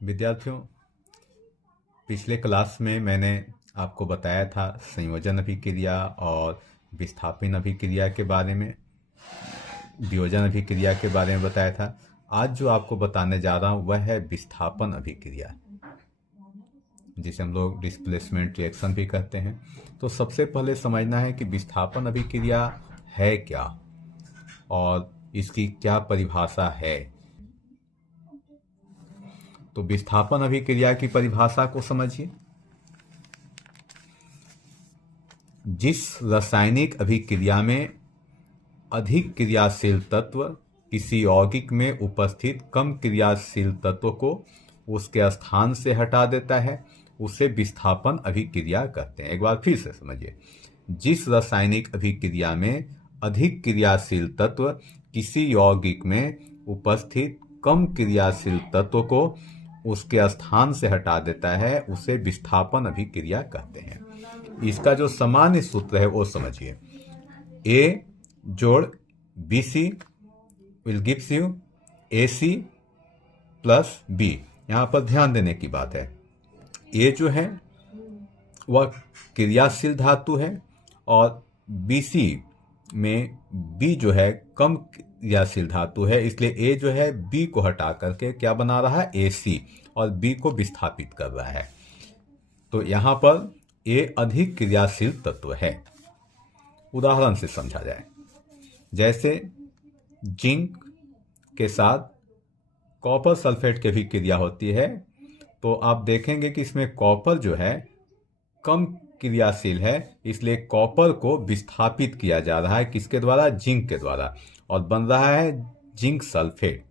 विद्यार्थियों, पिछले क्लास में मैंने आपको बताया था संयोजन अभिक्रिया और विस्थापन अभिक्रिया के बारे में, वियोजन अभिक्रिया के बारे में बताया था। आज जो आपको बताने जा रहा हूँ वह है विस्थापन अभिक्रिया, जिसे हम लोग डिस्प्लेसमेंट रिएक्शन भी कहते हैं। तो सबसे पहले समझना है कि विस्थापन अभिक्रिया है क्या और इसकी क्या परिभाषा है। तो विस्थापन अभिक्रिया की परिभाषा को समझिए। जिस रासायनिक अभिक्रिया में अधिक क्रियाशील तत्व किसी यौगिक में उपस्थित कम क्रियाशील तत्व को उसके स्थान से हटा देता है, उसे विस्थापन अभिक्रिया कहते हैं। एक बार फिर से समझिए। जिस रासायनिक अभिक्रिया में अधिक क्रियाशील तत्व किसी यौगिक में उपस्थित कम क्रियाशील तत्व को उसके स्थान से हटा देता है, उसे विस्थापन अभिक्रिया कहते हैं। इसका जो सामान्य सूत्र है वो समझिए। ए जोड़ B C will gives you A C plus B. यहाँ पर ध्यान देने की बात है, ए जो है वह क्रियाशील धातु है और बी सी में बी जो है कम क्रियाशील धातु है, इसलिए ए जो है बी को हटा करके क्या बना रहा है, ए सी, और बी को विस्थापित कर रहा है। तो यहाँ पर ए अधिक क्रियाशील तत्व है। उदाहरण से समझा जाए, जैसे जिंक के साथ कॉपर सल्फेट की भी क्रिया होती है, तो आप देखेंगे कि इसमें कॉपर जो है कम क्रियाशील है, इसलिए कॉपर को विस्थापित किया जा रहा है किसके द्वारा, जिंक के द्वारा, और बन रहा है जिंक सल्फेट।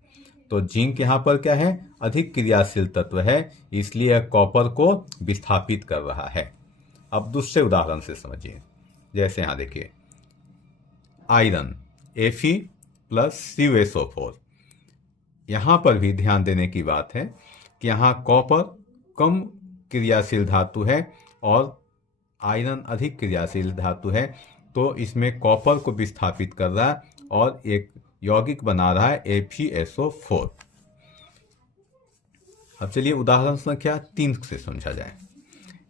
तो जिंक यहाँ पर क्या है, अधिक क्रियाशील तत्व है, इसलिए यह कॉपर को विस्थापित कर रहा है। अब दूसरे उदाहरण से समझिए, जैसे यहाँ देखिए आयरन Fe प्लस CuSO4। यहाँ पर भी ध्यान देने की बात है कि यहाँ कॉपर कम क्रियाशील धातु है और आयरन अधिक क्रियाशील धातु है, तो इसमें कॉपर को विस्थापित कर रहा है और एक यौगिक बना रहा है FeSO4। अब चलिए उदाहरण संख्या 3 से समझा जाए।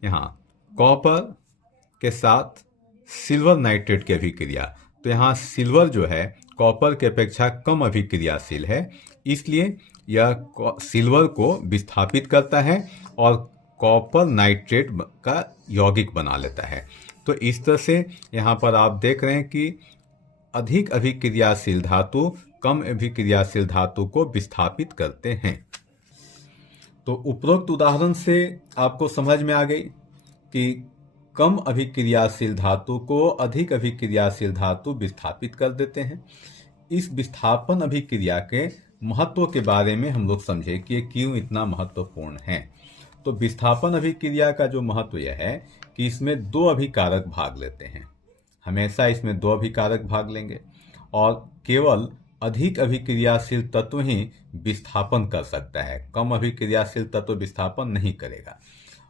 यहाँ कॉपर के साथ सिल्वर नाइट्रेट की अभिक्रिया, तो यहाँ सिल्वर जो है कॉपर की अपेक्षा कम अभिक्रियाशील है, इसलिए यह सिल्वर को विस्थापित करता है और कॉपर नाइट्रेट का यौगिक बना लेता है। तो इस तरह से यहाँ पर आप देख रहे हैं कि अधिक अभिक्रियाशील धातु कम अभिक्रियाशील धातु को विस्थापित करते हैं। तो उपरोक्त उदाहरण से आपको समझ में आ गई कि कम अभिक्रियाशील धातु को अधिक अभिक्रियाशील धातु विस्थापित कर देते हैं। इस विस्थापन अभिक्रिया के महत्व के बारे में हम लोग समझे कि ये क्यों इतना महत्वपूर्ण है। तो विस्थापन अभिक्रिया का जो महत्व यह है कि इसमें 2 अभिकारक भाग लेते हैं, हमेशा इसमें 2 अभिकारक भाग लेंगे और केवल अधिक अभिक्रियाशील तत्व ही विस्थापन कर सकता है, कम अभिक्रियाशील तत्व विस्थापन नहीं करेगा।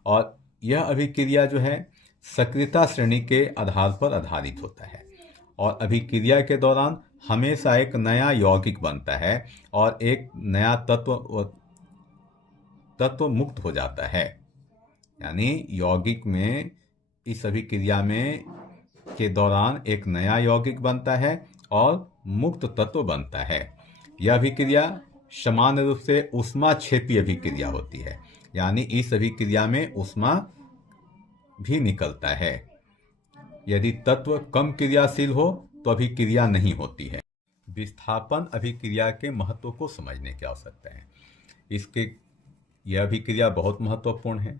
और यह अभिक्रिया जो है सक्रियता श्रेणी के आधार पर आधारित होता है और अभिक्रिया के दौरान हमेशा एक नया यौगिक बनता है और एक नया तत्व मुक्त हो जाता है। यानी यौगिक में इस अभिक्रिया में के दौरान एक नया यौगिक बनता है और मुक्त तत्व बनता है। यह अभिक्रिया सामान्य रूप से ऊष्माक्षेपी अभिक्रिया होती है, यानी इस अभिक्रिया में ऊष्मा भी निकलता है। यदि तत्व कम क्रियाशील हो तो अभिक्रिया नहीं होती है। विस्थापन अभिक्रिया के महत्व को समझने की आवश्यकता है। यह अभिक्रिया बहुत महत्वपूर्ण है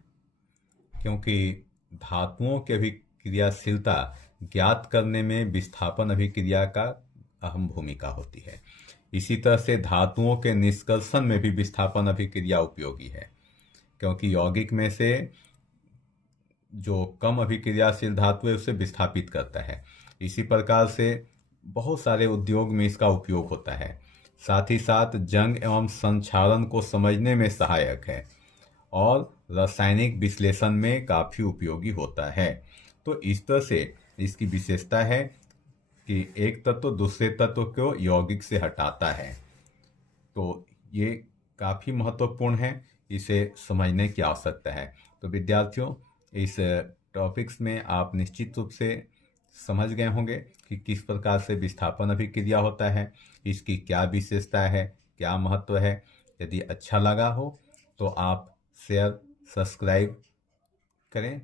क्योंकि धातुओं की अभिक्रियाशीलता ज्ञात करने में विस्थापन अभिक्रिया का अहम भूमिका होती है। इसी तरह से धातुओं के निष्कर्षण में भी विस्थापन अभिक्रिया उपयोगी है, क्योंकि यौगिक में से जो कम अभिक्रियाशील धातु है उसे विस्थापित करता है। इसी प्रकार से बहुत सारे उद्योग में इसका उपयोग होता है। साथ ही साथ जंग एवं संक्षारण को समझने में सहायक है और रासायनिक विश्लेषण में काफ़ी उपयोगी होता है। तो इस तरह से इसकी विशेषता है कि एक तत्व दूसरे तत्व को यौगिक से हटाता है। तो ये काफ़ी महत्वपूर्ण है, इसे समझने की आवश्यकता है। तो विद्यार्थियों, इस टॉपिक्स में आप निश्चित रूप से समझ गए होंगे कि किस प्रकार से विस्थापन अभिक्रिया होता है, इसकी क्या विशेषता है, क्या महत्व है। यदि अच्छा लगा हो तो आप शेयर, सब्सक्राइब करें